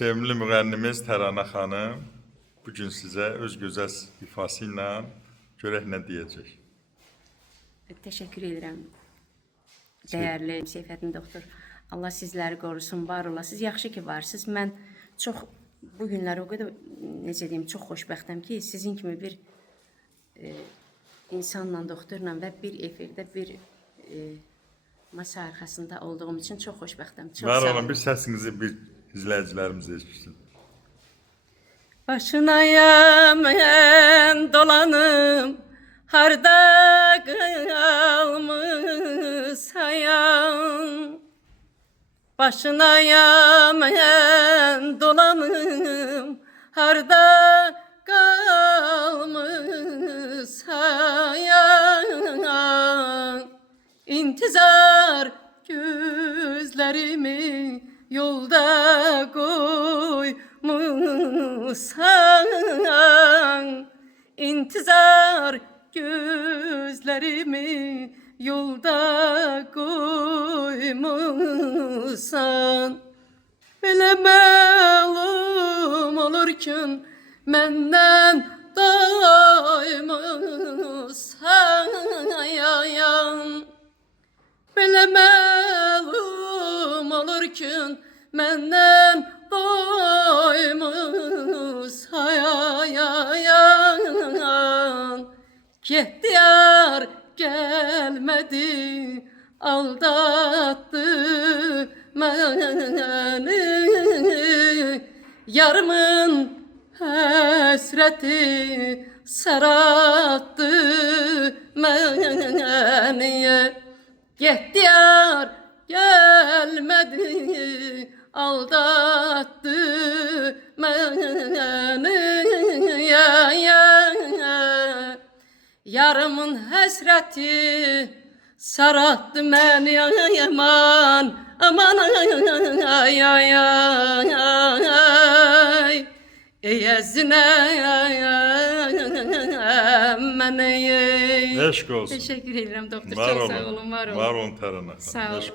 Sevimli müğənnimiz Tərana xanım bugün sizə öz gözəl ifası ilə görək nə deyəcək. Teşekkür ederim. Değerli Seyfettin doktor. Allah sizləri qorusun, var olasınız. Yaxşı ki varsınız. Mən çox bu günləri o qədər necə deyim, çox xoşbəxtəm ki, sizin kimi bir insanla, doktorla və bir efirdə bir masa arxasında olduğum üçün çox xoşbəxtəm. Çox Var sağ olun, olun. bir səsinizi bir izləyicilərimiz eşitsin. Başınayam mən dolanım, harda qalmışsayam. Başınayam mən dolanım, harda qalmışsayam. İntizar gözlerimi yolda koymuşsan. İntizar gözlerimi yolda koymuşsan. Belə məlum olurkən məndən doymuşsan. Belə məlum olurkən məndən doymuşsan. Getdi yar gəlmədi, aldattı məni. Yarımın həsrəti sarattı məni. Getdi yar gəlmədi, aldattı məni. Yarımın həsrəti sarattı məni. Aman, aman, ay, ay, ay. Ey əzinəm mənə. Eşq olsun. Teşekkür ederim doktor. Var Çok olun. sağ olun, var olun. Var olun Tərana xanım. Sağ olun. Eşq